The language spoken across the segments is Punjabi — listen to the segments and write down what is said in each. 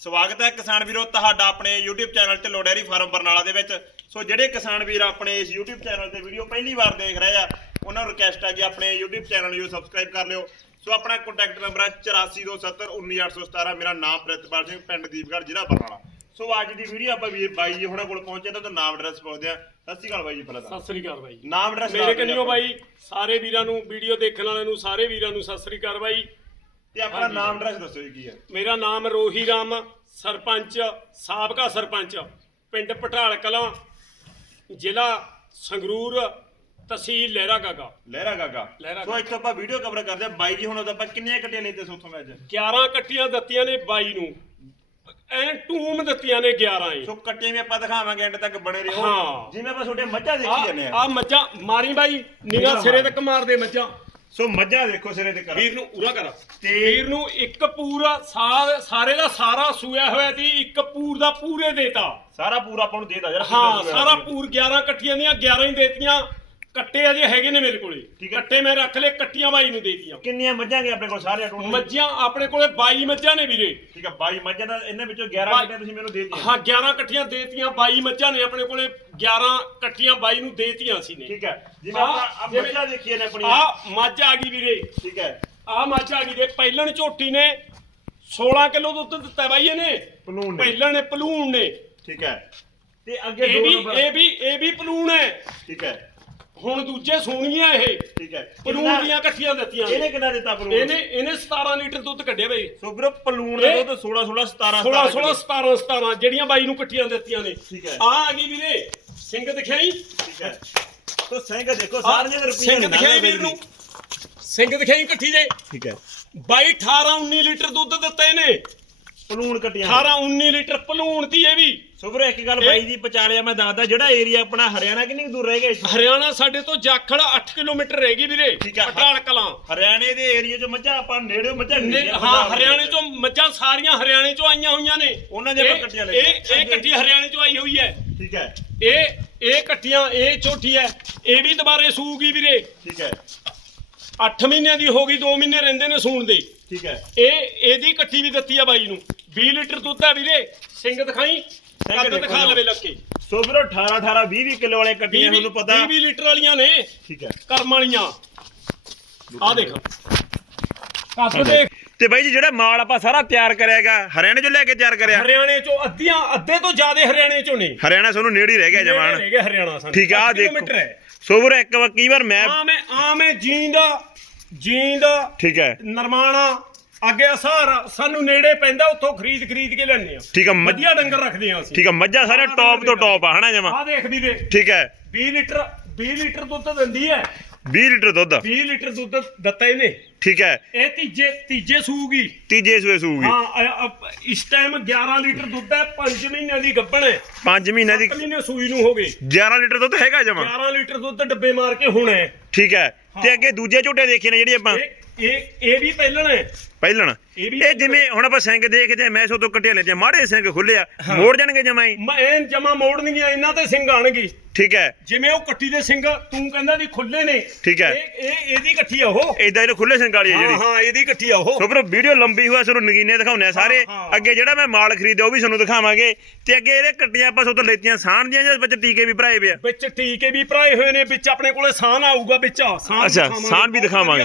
ਸਵਾਗਤ ਹੈ ਕਿਸਾਨ ਵੀਰੋ ਤੁਹਾਡਾ ਆਪਣੇ YouTube ਚੈਨਲ ਤੇ ਡੈਰੀ ਫਾਰਮ ਬਰਨਾਲਾ ਦੇ ਵਿੱਚ। ਸੋ ਜਿਹੜੇ ਕਿਸਾਨ ਵੀਰ ਆਪਣੇ ਇਸ YouTube ਚੈਨਲ ਤੇ ਵੀਡੀਓ ਪਹਿਲੀ ਵਾਰ ਦੇਖ ਰਹੇ ਆ ਉਹਨਾਂ ਨੂੰ ਰਿਕਵੈਸਟ ਹੈ ਕਿ ਆਪਣੇ YouTube ਚੈਨਲ ਨੂੰ ਸਬਸਕ੍ਰਾਈਬ ਕਰ ਲਿਓ। ਸੋ ਆਪਣਾ ਕੰਟੈਕਟ ਨੰਬਰ ਹੈ 8427191817 ਮੇਰਾ ਨਾਮ ਪ੍ਰਿਤਪਾਲ ਸਿੰਘ ਪਿੰਡ ਦੀਪਗੜ੍ਹ ਜ਼ਿਲ੍ਹਾ ਬਰਨਾਲਾ। ਸੋ ਅੱਜ ਦੀ ਵੀਡੀਓ ਆਪਾਂ ਵੀਰ ਬਾਈ ਜੀ ਹੁਣਾਂ ਕੋਲ ਪਹੁੰਚੇ ਤਾਂ ਨਾਮ ਐਡਰੈਸ ਪੁੱਛਦੇ ਆ। ਸਤਿ ਸ਼੍ਰੀ ਅਕਾਲ ਬਾਈ ਜੀ ਪਹਿਲਾਂ ਤਾਂ। ਸਤਿ ਸ੍ਰੀ ਅਕਾਲ ਬਾਈ ਨਾਮ ਐਡਰੈਸ ਮੇਰੇ ਕੰਨਿਓ ਬਾਈ ਸਾਰੇ ਵੀਰਾਂ ਨੂੰ ਵੀਡੀਓ ਦੇਖਣ ਵਾਲਿਆਂ ਨੂੰ ਸਾਰੇ ਵੀਰਾਂ ਨੂੰ ਸਤਿ ਸ੍ਰੀ ਅਕਾਲ ਬਾਈ। ਤੇ ਆਪਣਾ ਨਾਮ ਐਡਰੈਸ ਦੱਸੋ ਜੀ ਕੀ ਹੈ? ਮੇਰਾ ਨਾਮ ਰੋਹੀ ਰਾਮ ਸਰਪੰਚ ਸਾਬਕਾ ਸਰਪੰਚ ਪਿੰਡ ਪਟਾਲ ਕਲਾਂ ਜ਼ਿਲ੍ਹਾ ਸੰਗਰੂਰ ਤਹਿਸੀਲ ਲਹਿਰਾ ਗਾਗਾ। ਲਹਿਰਾ ਗਾਗਾ। ਲਹਿਰਾ ਸੋ ਇੱਥੇ ਆਪਾਂ ਵੀਡੀਓ ਕਵਰ ਕਰਦੇ ਆ ਬਾਈ ਜੀ ਹੁਣ ਆਪਾਂ ਕਿੰਨੀਆਂ ਕੱਟੀਆਂ ਲੈਤੇ ਸੋਥੋਂ ਮੈਂ ਅੱਜ? 11 ਕੱਟੀਆਂ ਦਿੱਤੀਆਂ ਨੇ ਬਾਈ ਨੂੰ। ਐ ਟੂਮ ਦਿੱਤੀਆਂ ਨੇ 11 ਹੀ। ਸੋ ਕੱਟੀਆਂ ਵੀ ਆਪਾਂ ਦਿਖਾਵਾਂਗੇ ਐਂਡ ਤੱਕ ਬਣੇ ਰਹੋ। ਹਾਂ। ਜਿਵੇਂ ਆਪਾਂ ਛੋਟੇ ਮੱਝਾਂ ਦੇਖੀ ਜਾਂਦੇ ਆ ਆ ਆ ਮੱਝਾਂ। ਮਾਰੀ ਬਾਈ ਨਿਗਾ ਸਿਰੇ ਤੱਕ ਮਾਰਦੇ ਮੱਝਾਂ। ਸੋ ਮੱਝਾਂ ਦੇਖੋ ਸਿਰੇ ਤੇ ਕਰ ਵੀਰ ਨੂੰ ਉਰਾ ਕਰ। ਤੇ ਵੀਰ ਨੂੰ ਇੱਕ ਪੂਰਾ ਸਾਰ ਸਾਰੇ ਦਾ ਸਾਰਾ ਸੂਇਆ ਹੋਇਆ ਸੀ ਇੱਕ ਪੂਰ ਦਾ ਪੂਰੇ ਦੇਤਾ। ਸਾਰਾ ਪੂਰਾ ਆਪਾਂ ਨੂੰ ਦੇਦਾ ਯਾਰ। ਹਾਂ ਸਾਰਾ ਪੂਰ 11 ਕੱਟੀਆਂ ਦੀਆਂ 11 ਹੀ ਦੇਤੀਆਂ। ਕੱਟੇ ਅਜੇ ਹੈਗੇ ਨੇ ਮੇਰੇ ਕੋਲੇ। ਠੀਕ ਹੈ। ਕੱਟੇ ਮੈਂ ਰੱਖ ਲਏ ਕੱਟੀਆਂ ਬਾਈ ਨੂੰ ਦੇਤੀਆਂ। ਕਿੰਨੀਆਂ ਮੱਝਾਂ ਗਏ ਆਪਣੇ ਕੋਲ ਸਾਰੇ ਟੋਟਲ ਮੱਝਾਂ ਆਪਣੇ ਕੋਲੇ 22 ਮੱਝਾਂ ਨੇ ਵੀਰੇ। ਠੀਕ ਆ 22 ਮੱਝਾਂ ਦਾ ਇਹਨਾਂ ਵਿੱਚੋਂ 11 ਬਾਈ- ਕੱਟੀਆਂ ਤੁਸੀਂ ਮੈਨੂੰ ਦੇ ਦਿੱਤੀਆਂ। ਹਾਂ 11 ਕੱਟੀਆਂ ਦੇਤੀਆਂ 22 ਮੱਝਾਂ ਨੇ ਆਪਣੇ ਕੋਲੇ 11 ਕੱਟੀਆਂ ਬਾਈ ਨੂੰ ਦੇਤੀਆਂ ਸੀ ਨੇ। ਠੀਕ ਹੈ ਜਿਵੇਂ ਹਾਂ, ਆਪਾਂ ਆ ਜਿਵੇਂ- ਮੱਝਾਂ ਦੇਖੀਆਂ ਨੇ ਆ ਆਪਣੀਆਂ ਮੱਝ ਆ ਗਈ ਵੀਰੇ। ਠੀਕ ਹੈ। ਆ ਮੱਝ ਆ ਗਈ ਦੇ ਪਹਿਲਣ ਝੋਟੀ ਨੇ 16 ਕਿਲੋ ਦੁੱਧ ਦਿੱਤਾ ਬਾਈ ਇਹਨੇ। ਪਲੂਣ ਨੇ। ਪਹਿਲਣ ਨੇ ਪਲੂਣ ਨੇ। ਠੀਕ ਹੈ। ਤੇ ਅੱਗੇ ਇਹ ਦੋ ਵੀ ਨੰਬਰ ਇਹ ਵੀ ਇਹ ਵੀ ਪਲੂਣ ਹੈ। ਠੀਕ ਹੈ। ਹੁਣ ਦੂਜੇ ਸੋਣੀਆਂ ਇਹ। ਠੀਕ ਹੈ। ਪਲੂਣ ਦੀਆਂ ਇਕੱਠੀਆਂ ਦਿੱਤੀਆਂ। ਨੇ। ਇਹਨੇ ਕਿੰਨਾ ਦਿੱਤਾ ਪਲੂਣ? ਇਹਨੇ ਇਹਨੇ 17 ਲੀਟਰ ਦੁੱਧ ਕੱਢਿਆ ਬਈ। ਸੋ ਵੀਰੋ ਪਲੂਣ ਦਾ ਇਹ- ਦੁੱਧ 16 16 17 16 16 17 17 ਜਿਹੜੀਆਂ ਬਾਈ ਨੂੰ ਇਕੱਠੀਆਂ ਦਿੱਤੀਆਂ ਨੇ। ਠੀਕ ਹੈ। ਆ ਆ ਗਈ ਵੀਰੇ ਸਿੰਘ ਦਿਖਾਈ ਠੀਕ ਹੈ। ਸੋ ਸਿੰਘ ਦੇਖੋ ਸਾਰੀਆਂ ਸਿੰਘ ਦਿਖਾਈ ਵੀਰ ਨੂੰ। ਸਿੰਘ ਦਿਖਾਈ ਇਕੱਠੀ ਦੇ ਠੀਕ ਹੈ। ਬਾਈ 18 19 ਲੀਟਰ ਦੁੱਧ ਦਿੱਤਾ ਇਹਨੇ। ਪਲੂਣ ਕੱਟੀਆਂ 18 19 ਲੀਟਰ ਪਲੂਣ ਦੀ ਇਹ ਵੀ। ਸੋ ਵੀਰੋ ਇੱਕ ਗੱਲ ਬਾਈ ਦੀ ਵਿਚਾਲਿਆ ਮੈਂ ਦੱਸਦਾ ਜਿਹੜਾ ਏਰੀਆ ਆਪਣਾ ਹਰਿਆਣਾ ਕਿੰਨੀ ਕੁ ਦੂਰ ਰਹਿ ਗਿਆ ਇੱਥੋਂ? ਹਰਿਆਣਾ ਸਾਡੇ ਤੋਂ ਜਾਖੜ 8 ਕਿਲੋਮੀਟਰ ਰਹਿ ਗਈ ਵੀਰੇ ਠੀਕ। ਪਟਾਲ ਕਲਾਂ। ਹਰਿਆਣੇ ਦੇ ਏਰੀਆ 'ਚ ਮੱਝਾਂ ਆਪਾਂ ਨੇੜੇ ਮੱਝਾਂ ਨੇ- ਹਾਂ ਪੰਜਾਬ ਹਰਿਆਣੇ ਚੋਂ ਮੱਝਾਂ ਸਾਰੀਆਂ ਹਰਿਆਣੇ ਚੋਂ ਆਈਆਂ ਹੋਈਆਂ ਨੇ। ਉਹਨਾਂ ਦੀਆਂ ਆਪਾਂ ਇਹ- ਕੱਟੀਆਂ ਲੈ ਇਹ। ਇਹ ਕੱਟੀ ਹਰਿਆਣੇ ਚੋਂ ਆਈ ਹੋਈ ਹੈ। ਠੀਕ ਹੈ। ਇਹ ਇਹ ਕੱਟੀਆਂ ਇਹ ਝੋਟੀ ਹੈ। ਇਹ ਵੀ ਦੁਬਾਰੇ ਸੂਗੀ ਵੀਰੇ। ਠੀਕ ਹੈ। 8 ਮਹੀਨਿਆਂ ਦੀ ਹੋ ਗਈ 2 ਮਹੀਨੇ ਰਹਿੰਦੇ ਨੇ ਸੂਣ ਦੇ। ਠੀਕ ਹੈ। ਇਹ ਇਹਦੀ ਕੱਟੀ ਵੀ ਦਿੱਤੀ ਆ ਬਾਈ ਨੂੰ। 20 ਲੀਟਰ ਦੁੱਧ ਹੈ ਵੀਰੇ। ਸਿੰਘ ਦਿਖਾਈ। ਕੱਦ ਦੇਖੋ ਦਿਖਾ ਨਾ। ਲਵੇ ਲੱਕੇ। ਸੋ ਵੀਰੋ 18 18 20 20 ਕਿਲੋ ਵਾਲੇ ਕੱਟੀਆਂ ਤੁਹਾਨੂੰ ਪਤਾ। 20 ਲੀਟਰ ਵਾਲੀਆਂ ਨੇ। ਠੀਕ ਹੈ। ਕਰਮ ਵਾਲੀਆਂ। ਆ ਦੇਖ। ਕੱਦ ਦੇਖ। ਤੇ ਬਾਈ ਜੀ ਜਿਹੜਾ ਮਾਲ ਆਪਾਂ ਸਾਰਾ ਤਿਆਰ ਕਰਿਆਗਾ ਹਰਿਆਣੇ 'ਚੋਂ ਲੈ ਕੇ ਤਿਆਰ ਕਰਿਆ? ਹਰਿਆਣੇ ਚੋਂ ਅੱਧੀਆਂ ਅੱਧੇ ਤੋਂ ਜ਼ਿਆਦਾ ਹਰਿਆਣੇ ਚੋਂ ਨੇ। ਹਰਿਆਣਾ ਸਾਨੂੰ ਨੇੜੇ ਹੀ ਰਹਿ ਗਿਆ ਜਵਾਨ। ਰਹਿ ਗਿਆ ਹਰਿਆਣਾ ਸਾਨੂੰ। ਠੀਕ ਆ ਦੇਖੋ। ਸੋ ਵੀਰੋ ਇੱਕ ਵਾਰ ਕਈ ਵਾਰ ਮੈਂ ਆਮ ਹੈ ਆਮ ਹੈ ਜੀਂਦ ਜੀਂਦ ਠੀਕ ਹੈ। ਨਰਮਾਣਾ ਅੱਗੇ ਅਸਾਰ ਸਾਨੂੰ ਨੇੜੇ ਪੈਂਦਾ ਉੱਥੋਂ ਖਰੀਦ ਖਰੀਦ ਕੇ ਲੈਣੇ ਆ ਠੀਕ ਆ ਮੱਝ ਵਧੀਆ ਡੰਗਰ ਰੱਖਦੇ ਆ ਅਸੀਂ। ਠੀਕ ਆ ਮੱਝਾਂ ਸਾਰੇ ਟੌਪ ਤੋਂ ਟੌਪ ਆ ਹਨਾ ਜਮਾ? ਆ ਦੇਖ ਵੀਰੇ ਠੀਕ ਹੈ 20 ਲੀਟਰ 20 ਲੀਟਰ ਦੁੱਧ ਦਿੰਦੀ ਹੈ। 20 ਲੀਟਰ ਦੁੱਧ। 20 ਲੀਟਰ ਦੁੱਧ ਦਿੱਤਾ ਇਹਨੇ। ਠੀਕ ਹੈ। ਇਹ ਤੀਜੇ ਤੀਜੇ ਸੂਗੀ। ਤੀਜੇ ਸੂਏ ਸੂਗੀ। ਹਾਂ ਅ- ਅ- ਇਸ ਟਾਈਮ 11 ਲੀਟਰ ਦੁੱਧ ਹੈ 5 ਮਹੀਨਿਆਂ ਦੀ ਗੱਭਣ ਹੈ। 5 ਮਹੀਨਿਆਂ ਦੀ 7 ਮਹੀਨੇ ਸੂਈ ਨੂੰ ਹੋ ਗਏ। 11 ਲੀਟਰ ਦੁੱਧ ਹੈਗਾ ਜਮਾ? 11 ਲੀਟਰ ਦੁੱਧ ਡੱਬੇ ਮਾਰ ਕੇ ਹੁਣ ਹੈ। ਠੀਕ ਹੈ। ਤੇ ਅੱਗੇ ਦੂਜੇ ਝੋਟੇ ਦੇਖੇ ਨੇ ਜਿਹੜੀ ਆਪਾਂ ਇਹ ਇਹ ਇਹ ਵੀ ਪਹਿਲਣ ਹੈ। ਪਹਿਲਣ। ਇਹ ਜਿਵੇਂ ਹੁਣ ਆਪਾਂ ਸਿੰਘ ਦੇਖਦੇ ਆ ਮੈਂ ਸੋ ਤੋਂ ਕੱਟਿਆ ਲੈ ਤੇ ਮਾੜੇ ਸਿੰਘ ਖੁੱਲੇ ਆ ਮੋੜ ਜਾਣਗੇ ਜਮਾ ਹੀ। ਮੈਂ ਜਮਾ ਮੋੜਨਗੀਆਂ ਇਹਨਾਂ ਤੇ ਸਿੰਘ ਆਣਗੇ। ਠੀਕ ਹੈ। ਜਿਵੇਂ ਉਹ ਕੱਟੀ ਦੇ ਸਿੰਘ ਤੂੰ ਕਹਿੰਦਾ ਵੀ ਖੁੱਲੇ ਨੇ। ਠੀਕ ਹੈ। ਇਹ ਇਹ ਇਹਦੀ ਕੱਟੀ ਆ ਉਹ। ਇਦਾਂ ਇਹ ਖੁੱਲੇ ਸਿੰਘ ਵਾਲੀ ਆ ਹਾਂ ਜਿਹੜੀ। ਹਾਂ ਇਹਦੀ ਕੱਟੀ ਆ ਉਹ। ਸੋ ਫਿਰ ਵੀਡੀਓ ਲੰਬੀ ਹੋਇਆ ਸਾਨੂੰ ਨਗੀਨੇ ਦਿਖਾਉਣੇ ਆ ਸਾਰੇ। ਅੱਗੇ ਜਿਹੜਾ ਮੈਂ ਮਾਲ ਖਰੀਦਿਆ ਉਹ ਵੀ ਤੁਹਾਨੂੰ ਦਿਖਾਵਾਂਗੇ। ਤੇ ਅੱਗੇ ਇਹਦੇ ਕੱਟੀਆਂ ਆਪਾਂ ਸੋ ਤੋਂ ਲੈਤੀਆਂ ਸਾਣ ਦੀਆਂ ਜਾਂ ਵਿੱਚ ਟੀਕੇ ਵੀ ਭਰਾਏ ਪਿਆ ਵਿੱਚ ਟੀਕੇ ਵੀ ਭਰਾਏ ਹੋਏ ਨੇ ਵਿੱਚ ਆਪਣੇ ਕੋਲੇ ਸਾਨ ਆਊਗਾ ਵਿੱਚ ਸਾਨ ਅੱਛਾ, ਸਾਨ ਵੀ ਦਿਖਾਵਾਂਗੇ।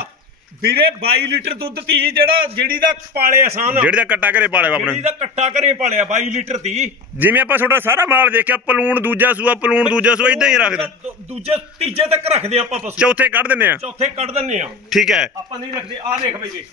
ਵੀਰੇ 22 ਲੀਟਰ ਦੁੱਧ ਤੀ ਜਿਹੜਾ ਜਿਹੜੀ ਦਾ ਪਾਲਿਆ ਸਾਨ ਜਿਹੜੇ ਦਾ ਕੱਟਾ ਘਰੇ ਪਾਲੇ ਜਿਹੜੀ ਆਪਣੇ। ਦਾ ਕੱਟਾ ਘਰੇ ਪਾਲਿਆ 22 ਲੀਟਰ ਤੀ। ਜਿਵੇਂ ਆਪਾਂ ਤੁਹਾਡਾ ਸਾਰਾ ਮਾਲ ਦੇਖਿਆ ਪਲੂਣ ਦੂਜਾ ਸੂਆ ਪਲੂਣ ਦੂਜਾ ਸੂਆ ਇਦਾਂ ਹੀ ਰੱਖਦਾ ਦੂ- ਦੂਜੇ ਤੀਜੇ ਤੱਕ ਰੱਖਦੇ ਆਪਾਂ ਪਸ਼ੂ। ਚੌਥੇ ਕੱਢ ਦਿੰਨੇ ਆ। ਚੌਥੇ ਕੱਢ ਦਿੰਨੇ ਆ। ਠੀਕ ਹੈ। ਆਪਾਂ ਨਹੀਂ ਰੱਖਦੇ। ਆ ਦੇਖ ਬਈ ਦੇਖ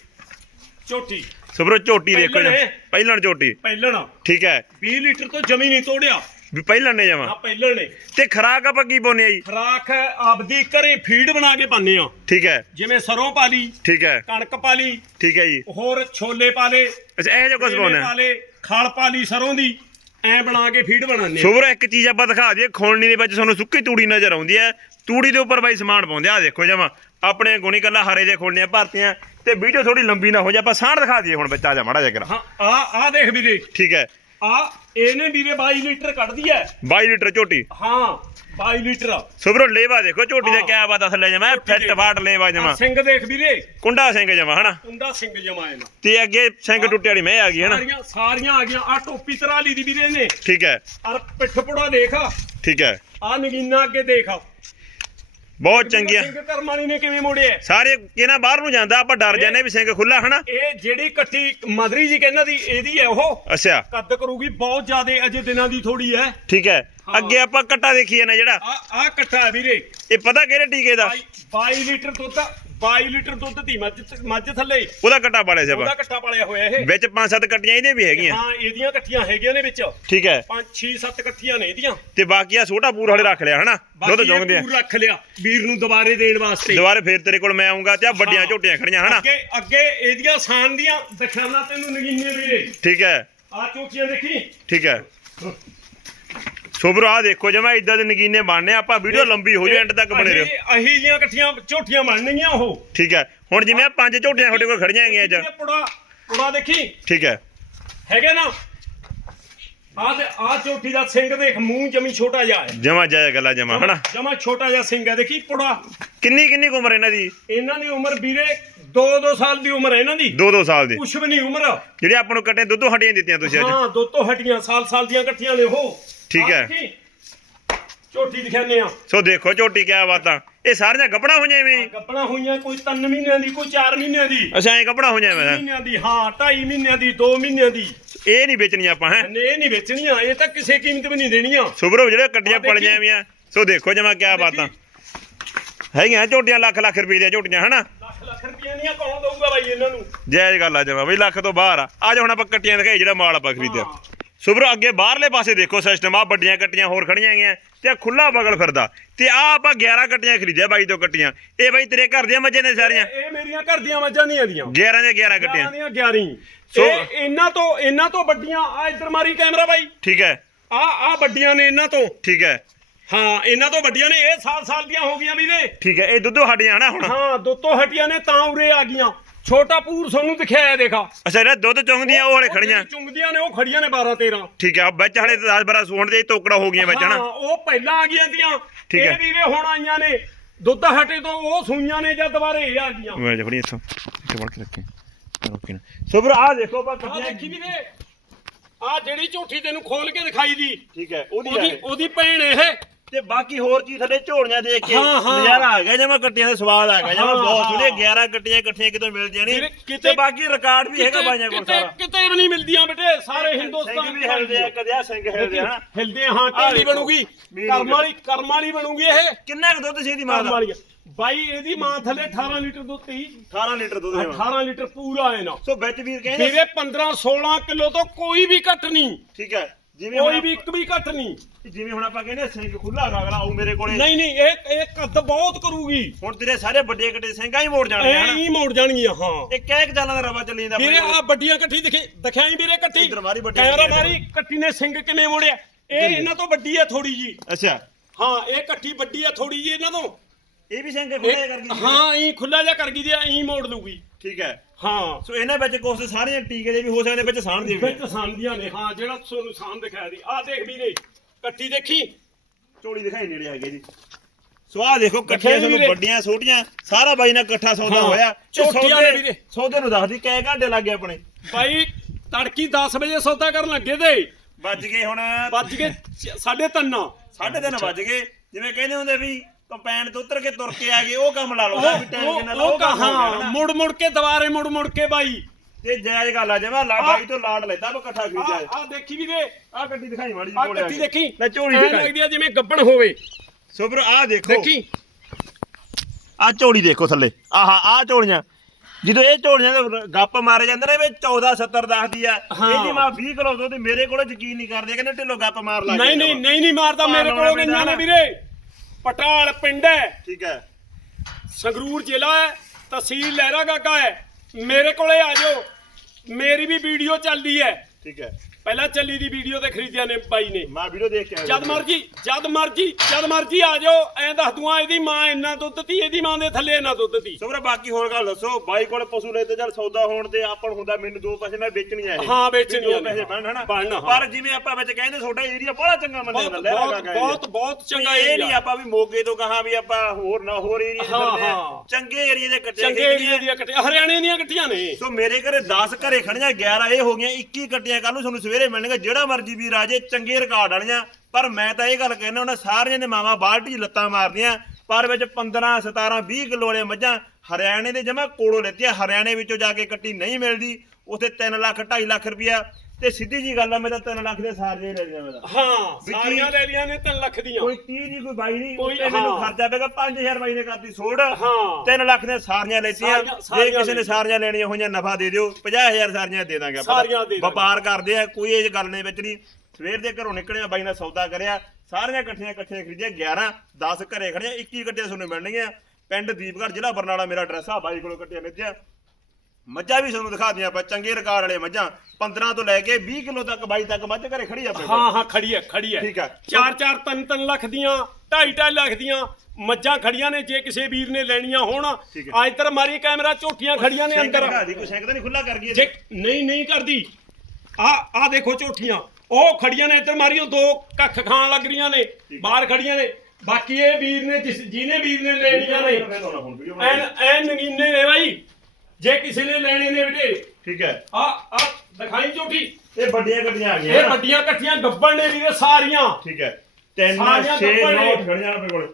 ਝੋਟੀ। ਸੋ ਵੀਰੋ ਝੋਟੀ ਦੇਖੋ ਜੀ। ਪਹਿਲਣ ਝੋਟੀ। ਪਹਿਲਣ। ਠੀਕ ਹੈ। 20 ਲੀਟਰ ਤੋਂ ਜਮੀ ਨਹੀਂ ਤੋੜਿਆ। ਵੀ ਪਹਿਲਣ ਨੇ ਆ ਜਾਵਾਂ ਪਹਿਲਣ ਨੇ। ਤੇ ਖਰਾਕ ਆਪਾਂ ਕੀ ਪਾਉਨੇ ਆ ਜੀ? ਖਰਾਕ ਆਪਦੀ ਘਰੇ ਫੀਡ ਬਣਾ ਕੇ ਪਾਉਂਦੇ ਆ। ਠੀਕ ਹੈ। ਜਿਵੇਂ ਸਰੋਂ ਪਾ ਲਈ ਠੀਕ ਹੈ। ਕਣਕ ਪਾ ਲਈ ਠੀਕ ਹੈ ਜੀ। ਹੋਰ ਛੋਲੇ ਪਾ ਲੇ ਅੱਛਾ ਇਹ ਜੋ ਕੁਝ ਪਾਉਨੇ ਪਾ ਆ। ਲੇ ਖਲ ਪਾ ਲਈ ਸਰੋਂ ਦੀ ਐ ਬਣਾ ਕੇ ਫੀਡ ਬਣਾਉਂਦੇ ਆ। ਸੋ ਵੀਰੋ ਇੱਕ ਚੀਜ਼ ਆਪਾਂ ਦਿਖਾ ਦਈਏ ਖੋਲਣੀ ਦੇ ਵਿੱਚ ਤੁਹਾਨੂੰ ਸੁੱਕੀ ਤੂੜੀ ਨਜ਼ਰ ਆਉਂਦੀ ਹੈ। ਤੂੜੀ ਦੇ ਉੱਪਰ ਬਾਈ ਸਮਾਨ ਪਾਉਂਦੇ ਆ। ਦੇਖੋ ਜਮਾ ਆਪਣੇ ਗੁਣੀ ਕੱਲਾ ਹਰੇ ਜੇ ਖੋਲਣੀਆਂ ਭਰਤੀਆਂ। ਤੇ ਵੀਡੀਓ ਥੋੜੀ ਲੰਬੀ ਨਾ ਹੋ ਜਾ ਆਪਾਂ ਸਾੜ ਦਿਖਾ ਦਈਏ ਹੁਣ ਆ ਜਾ ਮਾੜਾ ਜਿਹਾ ਕਰਾ ਹਾਂ ਆ ਆ ਦੇਖ ਵੀਰੇ। ਠੀਕ ਹੈ। ਆ ਇਹਨੇ ਵੀਰੇ 22 ਲੀਟਰ ਕੱਢਦੀ ਐ। 22 ਲੀਟਰ ਝੋਟੀ? ਹਾਂ 22 ਲੀਟਰ। ਸੁਬਰੋ ਲੇਵਾ ਦੇਖੋ ਝੋਟੀ ਦਾ। ਕਿਆ ਬਾਤ ਥੱਲੇ ਜਮਾ ਫਿੱਟ। ਫਾਟ ਲੇਵਾ ਜਮਾ। ਸਿੰਘ ਦੇਖ ਵੀਰੇ। ਕੁੰਡਾ ਸਿੰਘ ਜਮਾ ਹਨਾ? ਕੁੰਡਾ ਸਿੰਘ ਜਮਾਏ ਨਾ ਤੇ ਅੱਗੇ ਸਿੰਘ ਟੁੱਟੇ ਵਾਲੀ ਮੈਂ ਆ ਗਈ ਹਨਾ? ਸਾਰੀਆਂ ਸਾਰੀਆਂ ਆ ਗਈਆਂ। ਆ ਟੋਪੀ ਤਰਾ ਲਈ ਦੀ ਵੀਰੇ ਨੇ ਠੀਕ ਹੈ ਆ ਪਿੱਠ ਪੁੜਾ ਦੇਖ। ਆ ਠੀਕ ਹੈ ਨਗੀਨਾ ਅੱਗੇ ਦੇਖ। ਬਹੁਤ ਚੰਗੀਆਂ। ਸਿੰਘ ਕਰਮਾਣੀ ਨੇ ਕਿਵੇਂ ਮੋੜਿਆ? ਸਾਰੇ ਕਿਹਨਾਂ ਬਾਹਰ ਨੂੰ ਜਾਂਦਾ ਆਪਾਂ ਡਰ ਜਾਂਦੇ ਵੀ ਸਿੰਘ ਖੁੱਲਾ ਹਨਾ? ਇਹ ਜਿਹੜੀ ਕੱਟੀ ਮਦਰੀ ਜੀ ਕਹਿੰਦਾ ਦੀ ਇਹਦੀ ਹੈ ਉਹ। ਅੱਛਾ। ਕੱਦ ਕਰੂਗੀ ਬਹੁਤ ਜ਼ਿਆਦੇ ਅਜੇ ਦਿਨਾਂ ਦੀ ਥੋੜੀ ਹੈ। ਠੀਕ ਹੈ। ਅੱਗੇ ਆਪਾਂ ਕੱਟਾ ਦੇਖੀਏ ਨਾ ਜਿਹੜਾ। ਆ ਆ ਕੱਟਾ ਵੀਰੇ। ਇਹ ਪਤਾ ਕਿਹੜੇ ਟੀਕੇ ਦਾ? 22 ਲੀਟਰ ਦੁੱਧ 22 ਲੀਟਰ ਦੁੱਧ ਦੀ ਮੱਝ ਮੱਝ ਥੱਲੇ। ਉਹਦਾ ਕੱਟਾ ਪਾਲਿਆ ਸੀ ਉਹਦਾ ਆਪਾਂ ਕੱਟਾ ਪਾਲਿਆ ਹੋਇਆ ਇਹ। ਵਿੱਚ ਪੰਜ ਸੱਤ ਕੱਟੀਆਂ ਇਹਦੇ ਵੀ ਹੈਗੀਆਂ। ਹਾਂ ਇਹਦੀਆਂ ਇਕੱਠੀਆਂ ਹੈਗੀਆਂ ਨੇ ਵਿੱਚ। ਠੀਕ ਹੈ। ਪੰਜ 6 7 ਇਕੱਠੀਆਂ ਨੇ ਇਹਦੀਆਂ। ਤੇ ਬਾਕੀ ਆ ਛੋਟਾ ਪੂਰ ਵਾਲੇ ਰੱਖ ਲਿਆ ਹਨਾ? ਦੁੱਧ ਬਾਕੀ ਇਹ ਚੁੰਗਦੇ ਆ। ਪੂਰ ਰੱਖ ਲਿਆ ਵੀਰ ਨੂੰ ਦੁਬਾਰੇ ਦੇਣ ਵਾਸਤੇ। ਦੁਬਾਰੇ ਫੇਰ ਤੇਰੇ ਕੋਲ ਮੈਂ ਆਉਂਗਾ ਤੇ ਆ ਵੱਡੀਆਂ ਹਾਂ। ਝੋਟੀਆਂ ਖੜੀਆਂ ਹਨਾ? ਅੱਗੇ ਅੱਗੇ ਇਹਦੀਆਂ ਸਾਨ ਦੀਆਂ ਦਿਖਾਣਾ ਤੈਨੂੰ ਨਗੀਨੇ ਵੀਰੇ। ਠੀਕ ਹੈ। ਆ ਚੋਟੀਆਂ ਦੇਖੀ। ਠੀਕ ਹੈ। ਸੁਬਰ ਆ ਦੇਖੋ ਜਮਾ ਇਦਾਂ ਦੇ ਨਗੀਨੇ ਬਣਨੇ ਆਪਾਂ ਵੀਡੀਓ ਲੰਬੀ ਹੋ ਜਾਏ ਐਂਡ ਤੱਕ ਬਣੇ ਰਹੋ। ਅਹੀ- ਜੀਆਂ ਇਕੱਠੀਆਂ ਝੋਟੀਆਂ ਬਣਨਗੀਆਂ ਉਹ। ਠੀਕ ਹੈ। ਹੁਣ ਜਿਵੇਂ ਆਹ ਪੰਜ ਝੋਟੀਆਂ ਤੁਹਾਡੇ ਕੋਲ ਖੜੀਆਂ ਹੈਗੀਆਂ ਅੱਜ ਪੁੜਾ ਪੁੜਾ ਦੇਖੀ। ਠੀਕ ਹੈ। ਹੈਗੇ ਨਾ? ਆ ਤੇ ਆ ਚੋਟੀ ਦਾ ਸਿੰਘ ਦੇਖ ਮੂੰਹ ਜਮੀ ਛੋਟਾ ਜਿਹਾ ਹੈ। ਜਮਾ ਜਾਇਆ ਗੱਲਾਂ ਜਮਾ ਹਨਾ? ਜਮਾ ਛੋਟਾ ਜਿਹਾ ਸਿੰਘ ਹੈ। ਦੇਖੀ ਪੁੜਾ। ਕਿੰਨੀ ਕਿੰਨੀ ਉਮਰ ਇਹਨਾਂ ਦੀ? ਇਹਨਾਂ ਦੀ ਉਮਰ ਵੀਰੇ 2-2 ਸਾਲ ਦੀ ਉਮਰ ਹੈ ਇਹਨਾਂ ਦੀ। 2-2 ਸਾਲ ਦੀ। ਕੁਛ ਵੀ ਨਹੀਂ ਉਮਰ। ਜਿਹੜੇ ਆਪਾਂ ਨੂੰ ਕੱਟੇ ਦੁੱਧੋਂ ਹੱਡੀਆਂ ਦਿੱਤੀਆਂ ਤੁਸੀਂ ਅੱਜ। ਹਾਂ ਦੋ ਤੋਂ ਹਟੀਆਂ ਸਾਲ ਸਾਲ ਦੀਆਂ ਇਕੱਠੀਆਂ ਨੇ ਉਹ। ਠੀਕ ਹੈ। ਝੋਟੀ ਦਿਖਾਉਂਦੇ ਆ ਸੋ ਦੇਖੋ ਝੋਟੀ ਕਿਆ ਬਾਤਾਂ। ਇਹ ਸਾਰੀਆਂ ਗੱਪਣਾ ਹੋਈਆਂ ਐਵੇਂ? ਗੱਪਣਾ ਹੋਈਆਂ ਕੋਈ 3 ਮਹੀਨਿਆਂ ਦੀ ਕੋਈ 4 ਮਹੀਨਿਆਂ ਦੀ। ਅੱਛਾ ਐਂ ਗੱਪਣਾ ਹੋਈਆਂ ਐਵੇਂ ਮਹੀਨਿਆਂ ਦੀ ਹਾਂ 2.5 ਮਹੀਨਿਆਂ ਦੀ 2 ਮਹੀਨਿਆਂ ਦੀ। ਇਹ ਨਹੀਂ ਵੇਚਣੀਆਂ ਆਪਾਂ ਹੈ? ਇਹ ਨਹੀਂ ਵੇਚਣੀਆਂ ਇਹ ਤਾਂ ਕਿਸੇ ਕੀਮਤ ਵੀ ਨਹੀਂ ਦੇਣੀਆਂ। ਸੁਬਰੋ ਜਿਹੜੇ ਕੱਟੀਆਂ। ਪਲੀਆਂ ਐਵੇਂ ਸੋ ਦੇਖੋ ਜਮਾ ਕਿਆ ਬਾਤਾਂ। ਹੈਗੀਆਂ ਝੋਟੀਆਂ ਲੱਖ ਲੱਖ ਰੁਪਏ ਦੀਆਂ ਝੋਟੀਆਂ ਹਨਾ? ਲੱਖ ਲੱਖ ਰੁਪਈਆ ਦੀਆਂ ਕੌਣ ਦਊਗਾ ਬਾਈ ਇਹਨਾਂ ਨੂੰ? ਜਾਇਜ਼ ਗੱਲ ਆ ਜਮਾ ਬਈ ਲੱਖ ਤੋਂ ਬਾਹਰ ਆ। ਆ ਜਾ ਹੁਣ ਆਪਾਂ ਕੱਟੀਆਂ ਦਿਖਾਈ ਜਿਹੜਾ ਮਾਲ ਆਪਾਂ ਖਰੀਦਿਆ। ਹਾਂ। ਸੁਬਰੋ ਅੱਗੇ ਬਾਹਰਲੇ ਪਾਸੇ ਦੇਖੋ ਸਿਸਟਮ ਆ ਵੱਡੀਆਂ ਕੱਟੀਆਂ ਹੋਰ ਖੜੀਆਂ ਹੈਗੀਆਂ ਤੇ ਆ ਖੁੱਲਾ ਬਗਲ ਫਿਰਦਾ। ਤੇ ਆ ਆਪਾਂ 11 ਕੱਟੀਆਂ ਖਰੀਦਿਆ ਬਾਈ ਤੋਂ ਕੱਟੀਆਂ। ਇਹ ਬਾਈ ਤੇਰੇ ਘਰ ਦੀਆਂ ਮੱਝਾਂ ਨੇ ਸਾਰੀਆਂ? ਇਹ ਮੇਰੀਆਂ ਘਰ ਦੀਆਂ ਮੱਝਾਂ ਨਹੀਂ ਆਦੀਆਂ 11 ਦੇ 11 ਕੱਟੀਆਂ। ਦੀਆਂ 11 ਸੋ- ਇਹ ਇਹਨਾਂ ਤੋਂ ਇਹਨਾਂ ਤੋਂ ਵੱਡੀਆਂ ਆ ਇੱਧਰ ਮਾਰੀ ਕੈਮਰਾ ਬਾਈ। ਠੀਕ ਹੈ। ਆ ਆ ਵੱਡੀਆਂ ਨੇ ਇਹਨਾਂ ਤੋਂ। ਠੀਕ ਹੈ। ਹਾਂ ਇਹਨਾਂ ਤੋਂ ਵੱਡੀਆਂ ਨੇ। ਇਹ ਸਾਲ ਸਾਲ ਦੀਆਂ ਹੋ ਗਈਆਂ ਵੀਰੇ। ਠੀਕ ਹੈ ਇਹ ਦੁੱਧੋ ਹੱਡੀਆਂ ਹਨਾ ਹੁਣ। ਹਾਂ ਦੋ ਤੋਂ ਹਟੀਆਂ ਨੇ ਤਾਂ ਉਰੇ ਆ ਗਈਆਂ। ਛੋਟਾ ਪੂਰ ਤੁਹਾਨੂੰ ਦਿਖਾਇਆ ਦੇਖਾ। ਅੱਛਾ ਜਿਹੜਾ ਦੁੱਧ ਚੁੰਗਦੀਆਂ ਉਹ ਹਲੇ ਖੜੀਆਂ। ਚੁੰਗਦੀਆਂ ਨੇ ਉਹ ਖੜੀਆਂ ਨੇ 12 13 ਠੀਕ ਹੈ ਵਿੱਚ ਹਲੇ 10 12 ਸੂਣ ਦੇ ਤੋਕੜਾ ਹੋ ਗਈਆਂ ਵਿੱਚ ਹਾਂ ਹਨਾ ਉਹ ਪਹਿਲਾਂ ਆ ਗਈਆਂ ਤੀਆਂ ਠੀਕ ਹੈ। ਇਹ ਵੀਰੇ ਹੁਣ ਆਈਆਂ ਨੇ। ਦੁੱਧ ਹਟੇ ਤੋਂ ਉਹ ਸੂਈਆਂ ਨੇ ਜਾਂ ਦੁਬਾਰੇ ਇਹ ਆ ਗਈਆਂ। ਮੈਂ ਜਫੜੀ ਇੱਥੋਂ ਇੱਥੇ ਵੜ ਕੇ ਰੱਖੇ। ਰੋਕੀ ਨਾ। ਸੁਬਰ ਆ ਦੇਖੋ ਆਪਾਂ ਆ ਦੇਖੀ ਵੀਰੇ ਆ ਜਿਹੜੀ ਝੋਟੀ ਤੈਨੂੰ ਖੋਲ ਕੇ ਦਿਖਾਈ ਦੀ ਠੀਕ ਹੈ ਉਹਦੀ ਉਹਦੀ ਹੈ ਉਹਦੀ ਭੈਣ ਇਹ ਤੇ ਬਾਕੀ ਹੋਰ ਚੀਜ਼ ਥੱਲੇ ਝੋਲੀਆਂ ਦੇਖ ਕੇ ਹਾਂ, ਹਾਂ। ਨਜ਼ਾਰਾ ਆ ਗਿਆ ਜਮਾ ਕੱਟੀਆਂ ਦਾ ਸਵਾਦ ਆ ਗਿਆ ਜਮਾ ਬਹੁਤ ਹਾਂ। ਸੋਹਣੇ 11 ਕੱਟੀਆਂ ਇਕੱਠੀਆਂ ਕਿਤੋਂ ਮਿਲ ਜਾਣੀ ਵੀਰੇ, ਕਿਤੇ- ਤੇ ਬਾਕੀ ਰਿਕਾਰਡ ਵੀ ਹੈਗਾ ਬਾਈਆਂ ਕੋਲ ਕਿਤੇ ਸਾਰਾ। ਕਿਤੇ ਵੀ ਨਹੀਂ ਮਿਲਦੀਆਂ ਬੇਟੇ ਸਾਰੇ ਹਿੰਦੁਸਤਾਨ ਸਿੰਘ ਵੀ ਹਿਲਦੇ ਆ ਕਦੇ ਆ ਸਿੰਘ ਹਿਲਦੇ ਆ ਹਨਾ? ਹਿਲਦੇ ਹਾਂ ਢੇਲੀ ਦੇਖੋ, ਬਣੂਗੀ। ਮੀਰੀ ਕਰਮ ਵਾਲੀ ਕਰਮ ਵਾਲੀ ਬਣੂਗੀ ਇਹ। ਕਿੰਨਾ ਕੁ ਦੁੱਧ ਸੀ ਇਹਦੀ ਮਾਂ ਕਰਮ ਦਾ? ਵਾਲੀ ਬਾਈ ਇਹਦੀ ਮਾਂ ਥੱਲੇ 18 ਲੀਟਰ ਦੁੱਧ ਤੀ 18 ਲੀਟਰ ਦੁੱਧ ਹੈ 18 ਲੀਟਰ ਪੂਰਾ ਹੈ ਨਾ ਸੋ ਵਿੱਚ ਵੀਰ ਕਹਿੰਦੇ ਵੀਰੇ 15 16 ਕਿਲੋ ਤੋਂ ਕੋਈ ਵੀ ਘੱਟ ਨਹੀਂ। ਠੀਕ ਹੈ। ਜਿਵੇਂ ਕੋਈ ਹੁਣ ਵੀ ਇੱਕ ਵੀ ਘੱਟ ਨਹੀਂ। ਜਿਵੇਂ ਹੁਣ ਆਪਾਂ ਕਹਿੰਦੇ ਸਿੰਘ ਖੁੱਲਾ ਅਗਲਾ ਆਉ ਮੇਰੇ ਕੋਲੇ। ਨਹੀਂ ਨਹੀਂ ਇਹ ਇਹ ਕੱਦ ਬਹੁਤ ਕਰੂਗੀ। ਹੁਣ ਤੇਰੇ ਸਾਰੇ ਵੱਡੇ ਕੱਟੇ ਸਿੰਘਾਂ ਹੀ ਮੋੜ ਜਾਣਗੇ ਐ ਹਨਾ? ਹੀ ਮੋੜ ਜਾਣਗੀਆਂ ਹਾਂ। ਇਹ ਕਹਿ ਕਿ ਦਾ ਰਵਾ ਚੱਲੀ ਜਾਂਦਾ ਵੀਰੇ ਆ ਵੱਡੀਆਂ ਇਕੱਠੀ ਦਿਖੇ ਦਿਖਾਈ ਵੀਰੇ ਇਕੱਠੀ ਇੱਧਰ ਮਾਰੀ ਵੱਡੀ ਕੈਮਰਾ ਇਕੱਠੀ ਮਾਰੀ ਕੱਟੀ ਨੇ ਸਿੰਘ ਕਿਵੇਂ ਮੋੜਿਆ? ਇਹ ਇਹਨਾਂ ਤੋਂ ਵੱਡੀ ਹੈ ਥੋੜੀ ਜੀ ਅੱਛਾ। ਹਾਂ ਇਹ ਇਕੱਠੀ ਵੱਡੀ ਹੈ ਥੋੜੀ ਜੀ ਇਹਨਾਂ ਤੋਂ। ਇਹ ਵੀ ਸਿੰਘ ਖੁੱਲੇ ਕਰ ਇਹ- ਗਈ ਹਾਂ ਇਹ ਖੁੱਲਾ ਜਿਹਾ ਕਰ ਗਈ ਦੀ ਐਂ ਮੋੜ ਲੂਗੀ ਠੀਕ ਹੈ। ਹਾਂ। ਸੋ ਇਹਨਾਂ ਵਿੱਚ ਕੁਝ ਸਾਰੀਆਂ ਟੀਕੇ ਦੇ ਵੀ ਹੋ ਸਕਦੇ ਵਿੱਚ ਸਾਣ ਦੇ ਵੀ ਵਿੱਚ ਸੰਦੀਆਂ ਨੇ ਹਾਂ ਜਿਹੜਾ ਤੁਹਾਨੂੰ ਸਾਨ ਦਿਖਾਇਆ ਦੀ ਆ ਦੇਖ ਵੀਰੇ ਕੱਟੀ ਦੇਖੀ? ਝੋਲੀ ਦਿਖਾਈ ਨੇੜੇ ਆ ਗਈ ਜੀ। ਸੋ ਆਹ ਦੇਖੋ ਇਕੱਠੀਆਂ ਸਾਨੂੰ ਵੀਰੇ। ਵੱਡੀਆਂ ਛੋਟੀਆਂ ਸਾਰਾ ਬਾਈ ਨਾਲ ਇਕੱਠਾ ਸੌਦਾ ਹਾਂ, ਹੋਇਆ। ਤੇ ਝੋਟੀਆਂ ਸੌਦੇ- ਨੇ ਵੀਰੇ। ਸੌਦੇ ਨੂੰ ਦੱਸਦੀ ਕੈ ਘੰਟੇ ਲੱਗ ਗਏ ਆਪਣੇ। ਭਾਈ ਤੜਕੀ 10 ਵਜੇ ਸੌਦਾ ਕਰਨ ਲੱਗੇ ਤੇ। ਵੱਜ ਗਏ ਹੁਣ ਵੱਜ ਕੇ 3:30 ਸਾਢੇ ਤਿੰਨ ਵੱਜ ਗਏ। ਜਿਵੇਂ ਕਹਿੰਦੇ ਹੁੰਦੇ ਵੀ ਕੰਪੈਨ ਤੋਂ ਉਤਰ ਕੇ ਤੁਰ ਕੇ ਆ ਗਏ ਉਹ ਕੰਮ ਲਾ ਲਓ। ਨਾ ਵੀ ਟਾਈਮ ਕਿੰਨਾ ਲਾ ਉਹ ਉਹ ਕੰਮ ਹੋ ਗਿਆ ਕਹਾ ਨਾ। ਮੁੜ ਮੁੜ ਕੇ ਦੁਬਾਰੇ ਮੁੜ ਮੁੜ ਕੇ ਬਾਈ। ਤੇ ਜਾਇਜ਼ ਗੱਲ ਆ ਜਿਵੇਂ ਲਾ ਬਾਈ ਤੋਂ ਲਾੜ ਲੈਦਾ ਉਹ ਇਕੱਠਾ ਖਰੀਦਿਆ ਆ ਦੇਖੀ ਵੀਰੇ ਆ ਗੱਡੀ ਦਿਖਾਈ ਮਾੜੀ ਆ ਕੱਟੀ ਦੇਖੀ। ਲੈ ਝੋਲੀ ਐਂ ਦਿਖਾਈ। ਲੱਗਦੀ ਆ ਜਿਵੇਂ ਗੱਬਣ ਹੋਵੇ। ਸੁਬਰ ਆ ਦੇਖੋ। ਦੇਖੀ। ਆ ਝੋਲੀ ਦੇਖੋ ਥੱਲੇ। ਆਹਾ ਆ ਝੋਲੀਆਂ। ਜਦੋਂ ਇਹ ਝੋਲੀਆਂ ਦੇ ਗੱਪ ਮਾਰੇ ਜਾਂਦੇ ਨੇ ਵੀ 14 70 ਦੱਸਦੀ ਆ ਹਾਂ। ਇਹਦੀ ਮਾਂ 20 ਕਿਲੋ ਦੁੱਧ ਮੇਰੇ ਕੋਲ ਯਕੀਨ ਨਹੀਂ ਕਰਦੇ ਕਹਿੰਦੇ ਢਿੱਲੋ ਗੱਪ ਮਾਰ ਲਾ ਨਹੀਂ ਨਹੀਂ ਨਹੀਂ ਨਹੀਂ ਮਾਰਦਾ ਮੇਰੇ ਕੋਲੋਂ ਗਈਆਂ ਨੇ ਨਾ। ਵੀਰੇ। ਪਟਾਲ ਪਿੰਡ ਹੈ। ਠੀਕ ਹੈ। ਸੰਗਰੂਰ ਜ਼ਿਲ੍ਹਾ ਹੈ ਤਹਿਸੀਲ ਲਹਿਰਾ ਗਾਗਾ ਹੈ। ਮੇਰੇ ਕੋਲੇ ਆ ਜਾਓ। ਮੇਰੀ ਵੀ ਵੀਡੀਓ ਚੱਲਦੀ ਹੈ। ਠੀਕ ਹੈ। ਪਹਿਲਾਂ ਚੱਲੀ ਦੀ ਵੀਡੀਓ ਤੇ ਖਰੀਦਿਆ ਨੇ ਬਾਈ ਨੇ। ਮੈਂ ਵੀਡੀਓ ਦੇਖ ਕੇ ਆਇਆ ਜਦ ਮਰਜ਼ੀ ਜਦ ਮਰਜ਼ੀ ਜਦ ਮਰਜ਼ੀ ਆ ਜਾਓ ਐਂ ਦੱਸ ਦੂਆਂ ਇਹਦੀ ਮਾਂ ਇੰਨਾ ਦੁੱਧ ਤੀ ਇਹਦੀ ਮਾਂ ਦੇ ਥੱਲੇ ਇੰਨਾ ਦੁੱਧ ਤੀ। ਸੋਬਰਾ ਬਾਕੀ ਹੋਰ ਗੱਲ ਦੱਸੋ ਬਾਈ ਕੋਲ ਪਸ਼ੂ ਲੈ ਤੇ ਚੱਲ ਸੌਦਾ ਹੋਣ ਤੇ ਆਪਾਂ ਨੂੰ ਹੁੰਦਾ ਮੈਨੂੰ ਦੋ ਪੈਸੇ ਮੈਂ ਵੇਚਣੀ ਆ ਇਹ। ਹਾਂ, ਵੇਚਣੀ ਦੋ ਆ ਪੈਸੇ ਹਾਂ। ਬਣਨ ਹਨਾ? ਬਣਨ, ਹਾਂ। ਪਰ ਜਿਵੇਂ ਆਪਾਂ ਵਿੱਚ ਕਹਿੰਦੇ ਤੁਹਾਡਾ ਏਰੀਆ ਬੜਾ ਚੰਗਾ ਮੰਨਿਆ ਬਹੁਤ ਜਾਂਦਾ ਲਹਿਰਾ ਬਹੁਤ। ਬਹੁਤ ਬਹੁਤ ਚੰਗਾ ਇਹ ਏਰੀਆ ਨਹੀਂ ਆਪਾਂ ਵੀ ਮੋਗੇ ਤੋਂ ਕਹਾ ਵੀ ਆਪਾਂ ਹੋਰ ਨਾ ਹੋਰ ਏਰੀਆ ਹਾਂ, ਆ ਹਾਂ। ਚੰਗੇ ਏਰੀਆ ਦੇ ਕੱਟੇ ਚੰਗੇ ਏਰੀਆ ਦੀਆਂ ਕੱਟੀਆਂ ਹਰਿਆਣੇ ਦੀਆਂ ਕੱਟੀਆਂ ਨੇ। ਸੋ ਮੇਰੇ ਘਰੇ 10 ਘਰੇ ਖੜੀਆਂ 11 ਇਹ ਹੋ ਗਈਆਂ 21 ਕੱਟੀਆਂ ਕੱਲ ਨੂੰ ਤੁਹਾਨੂੰ ਸਵੇਰੇ ਮਿਲਣਗੇ, ਜਿਹੜਾ ਮਰਜ਼ੀ ਵੀ ਰਾਜੇ ਚੰਗੇ ਰਿਕਾਰਡ ਵਾਲੀਆਂ ਪਰ ਮੈਂ ਤਾਂ ਇਹ ਗੱਲ ਕਹਿਣਾ ਉਹਨਾਂ ਸਾਰਿਆਂ ਦੇ ਮਾਵਾ ਬਾਲਟੀ 'ਚ ਲੱਤਾਂ ਮਾਰਦੀਆਂ ਪਰ ਵਿੱਚ 15 17 20 ਕਿਲੋ ਵਾਲੀਆਂ ਮੱਝਾਂ ਹਰਿਆਣੇ ਦੇ ਜਮਾ ਕੋਲੋਂ ਲੈਤੀਆਂ, ਹਰਿਆਣੇ ਵਿੱਚੋਂ ਜਾ ਕੇ ਕੱਟੀ ਨਹੀਂ ਮਿਲਦੀ, ਉੱਥੇ 3 ਲੱਖ 2.5 ਲੱਖ ਰੁਪਇਆ ਤੇ ਸਿੱਧੀ ਜੀ ਗੱਲ ਆ ਮੈਂ ਤਾਂ 3 ਲੱਖ ਦੇ ਸਾਰੀਆਂ ਲੈ ਲਈਆਂ ਮੈਂ ਤਾਂ। ਹਾਂ ਸਾਰੀਆਂ ਲੈ ਲੀਆਂ ਨੇ 3 ਲੱਖ ਦੀਆਂ। ਕੋਈ 30 ਦੀ ਕੋਈ ਬਾਈ ਨਹੀਂ ਕੋਈ- ਕੋਈ ਮੈਨੂੰ ਹਾਂ। ਖਰਚਾ ਪੈਗਾ 5000 ਬਾਈ ਨੇ ਕਰਤੀ ਸੋੜ ਹਾਂ। 3 ਲੱਖ ਦੇ ਸਾਰੀਆਂ ਲੈਤੀਆਂ ਸਾਰੀਆਂ- ਜੇ ਸਾਰੀਆਂ ਕਿਸੇ ਨੇ ਸਾਰੀਆਂ ਲੈਣੀਆਂ ਹੋਈਆਂ ਨਫਾ ਦੇ ਦਿਓ 50000 ਸਾਰੀਆਂ ਦੇ ਦਾਂਗੇ ਆਪਾਂ ਸਾਰੀਆਂ ਦੇ ਦਾਂਗੇ। ਵਪਾਰ ਕਰਦੇ ਆ ਕੋਈ ਇਹ ਗੱਲ ਨਹੀਂ ਵਿੱਚ ਨਹੀਂ ਸਵੇਰ ਦੇ ਘਰੋਂ ਨਿਕਲਿਆ ਬਾਈ ਨਾਲ ਸੌਦਾ ਕਰਿਆ ਸਾਰੀਆਂ ਇਕੱਠੀਆਂ ਇਕੱਠੀਆਂ ਖਰੀਦੀਆਂ 11 10 ਘਰੇ ਖੜੀਆਂ 21 ਗੱਡੀਆਂ ਤੁਹਾਨੂੰ ਮਿਲਣਗੀਆਂ। ਪਿੰਡ ਦੀਪਗੜ੍ਹ ਜ਼ਿਲ੍ਹਾ ਬਰਨਾਲਾ ਮੇਰਾ ਐਡਰੈਸ ਆ ਬਾਈ ਕੋਲੋਂ ਕੱਟੀਆਂ ਮਿੱਤੀਆਂ ਮੱਝਾਂ ਵੀ ਤੁਹਾਨੂੰ ਦਿਖਾ ਦਿਆਂ ਆਪਾਂ ਚੰਗੇ ਰਿਕਾਰਡ ਵਾਲੇ ਮੱਝਾਂ। 15 ਤੋਂ ਲੈ ਕੇ 20 ਕਿਲੋ ਤੱਕ ਬਾਈ ਤੱਕ ਮੱਝ ਘਰੇ ਖੜੀ ਆ ਆਪਣੇ ਕੋਲ। ਹਾਂ ਹਾਂ ਖੜੀ ਹੈ ਖੜੀ ਹੈ। ਠੀਕ ਹੈ। 4 4 3 3 ਲੱਖ ਦੀਆਂ 2.5 2.5 ਲੱਖ ਦੀਆਂ ਮੱਝਾਂ ਖੜੀਆਂ ਨੇ ਜੇ ਕਿਸੇ ਵੀਰ ਨੇ ਲੈਣੀਆਂ ਹੋਣ। ਠੀਕ ਹੈ। ਆ ਇੱਧਰ ਮਾਰੀ ਕੈਮਰਾ ਝੋਟੀਆਂ ਖੜੀਆਂ ਨੇ ਅੰਦਰ। ਦਿਖਾ ਦੀ ਕੋਈ ਸ਼ੈਂਕ ਤਾਂ ਨਹੀਂ ਖੁੱਲਾ ਕਰ ਗਈ ਜੇ ਨਹੀਂ ਨਹੀਂ ਕਰਦੀ। ਆ ਆ ਦੇਖੋ ਝੋਟੀਆਂ। ਉਹ ਖੜੀਆਂ ਨੇ ਇੱਧਰ ਮਾਰੀਓ ਦੋ ਕੱਖ ਖਾਣ ਲੱਗ ਰਹੀਆਂ ਨੇ ਬਾਹਰ ਖੜੀਆਂ ਨੇ। ਬਾਕੀ ਇਹ ਵੀਰ ਨੇ ਜਿਸ ਜਿਹਨੇ ਵੀਰ ਨੇ ਲੈਣੀਆਂ ਨੇ। ਐਨ ਐਨ ਨਗੀਨੇ ਨੇ ਬਾਈ। ਜੇ ਕਿਸੇ ਨੇ ਲੈਣੇ ਨੇ ਬੇਟੇ ਠੀਕ ਹੈ। ਆ ਆ ਦਿਖਾਈ ਝੋਟੀ ਇਹ ਵੱਡੀਆਂ ਗੱਡੀਆਂ ਆ ਇਹ ਗਈਆਂ ਵੱਡੀਆਂ ਇਕੱਠੀਆਂ ਗੱਬਣ ਨੇ ਵੀਰੇ ਸਾਰੀਆਂ। ਠੀਕ ਹੈ। ਤਿੰਨ ਸਾਰੀਆਂ 6 ਗੱਭਣ 9 ਨੇ। ਖੜੀਆਂ ਆਪਣੇ ਕੋਲ।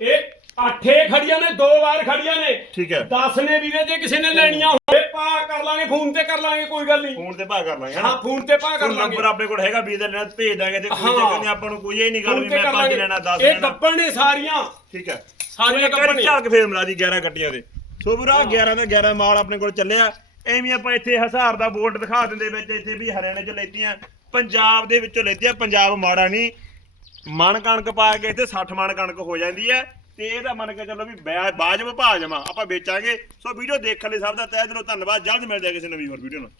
ਇਹ ਅੱਠੇ ਖੜੀਆਂ ਨੇ ਦੋ ਵਾਰ ਖੜੀਆਂ ਨੇ। ਠੀਕ ਹੈ। 10 ਨੇ ਵੀਰੇ ਜੇ ਕਿਸੇ ਨੇ ਲੈਣੀਆਂ ਹੋਵੇ ਪਾ ਕਰ ਲਾਂਗੇ ਫੋਨ ਤੇ ਕਰ ਲਾਂਗੇ ਕੋਈ ਗੱਲ ਨਹੀਂ। ਫੋਨ ਤੇ ਭਾ ਕਰ ਲਾਂਗੇ ਹਾਂ ਹਨਾ? ਫੋਨ ਤੇ ਪਾ ਕਰ ਨੰਬਰ ਲਾਂਗੇ। ਆਪਣੇ ਕੋਲ ਹੈਗਾ ਵੀ ਦੇ ਨਾਲ ਭੇਜ ਦਾਂਗੇ। ਤੇ ਕੋਈ ਹਾਂ। ਚੱਕਰ ਨਹੀਂ ਆਪਾਂ ਨੂੰ ਕੋਈ ਇਹ ਨਹੀਂ ਗੱਲ ਫੋਨ ਵੀ ਤੇ ਮੈਂ ਕਰ 5 ਲਾਂਗੇ। ਲੈਣਾ 10 ਇਹ ਲੈਣਾ। ਗੱਬਣ ਨੇ ਸਾਰੀਆਂ। ਠੀਕ ਹੈ। ਸਾਰੀਆਂ ਵਾਰੀ ਗੱਬਣ ਨੇ। ਝਲਕ ਫੇਰ ਮਿਲਾ ਦੀ 11 ਗੱਟੀਆਂ ਦੇ। ਸੋ ਵੀਰਾ 11 ਦਾ 11 ਮਾਲ ਆਪਣੇ ਕੋਲ ਚੱਲਿਆ। ਐਵੇਂ ਆਪਾਂ ਇੱਥੇ ਹਜ਼ਾਰ ਦਾ ਬੋਰਡ ਦਿਖਾ ਦਿੰਦੇ ਵਿੱਚ, ਇੱਥੇ ਵੀ ਹਰਿਆਣੇ ਚ ਲੈਤੀਆਂ, ਪੰਜਾਬ ਦੇ ਵਿੱਚੋਂ ਲੈਤੀਆਂ, ਪੰਜਾਬ ਮਾੜਾ ਨਹੀਂ। ਮਣ ਕਣਕ ਪਾ ਕੇ ਇੱਥੇ 60 ਮਣ ਕਣਕ ਹੋ ਜਾਂਦੀ ਹੈ, ਤੇ ਇਹਦਾ ਮੰਨ ਕੇ ਚੱਲੋ ਵੀ ਬਾ- ਬਾਜਬ ਭਾਜਮਾ ਆਪਾਂ ਵੇਚਾਂਗੇ। ਸੋ ਵੀਡੀਓ ਦੇਖਣ ਲਈ ਸਭ ਦਾ ਤਹਿ ਦਿਲੋਂ ਧੰਨਵਾਦ, ਜਲਦ ਮਿਲਦੇ ਆ ਕਿਸੇ ਨਵੀਂ ਹੋਰ ਵੀਡੀਓ ਨਾਲ।